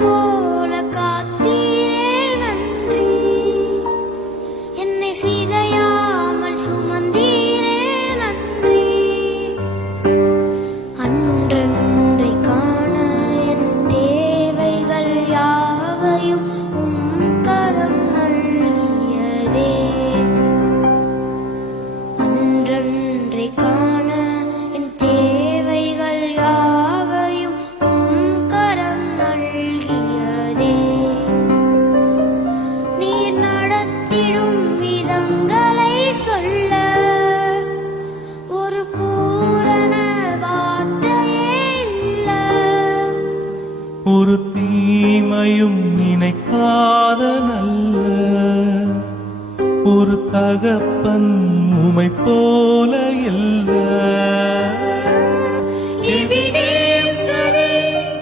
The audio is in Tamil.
போல காத்தீரே நன்றி. என்னை சிதையாமல் சுமந்தீரே நன்றி. அன்றென்றை காண என் தேவைகள் யாவையும் ஒரு தீமையும் நினைக்காத நல்ல ஒரு தகப்பன் உமை போல இல்லை.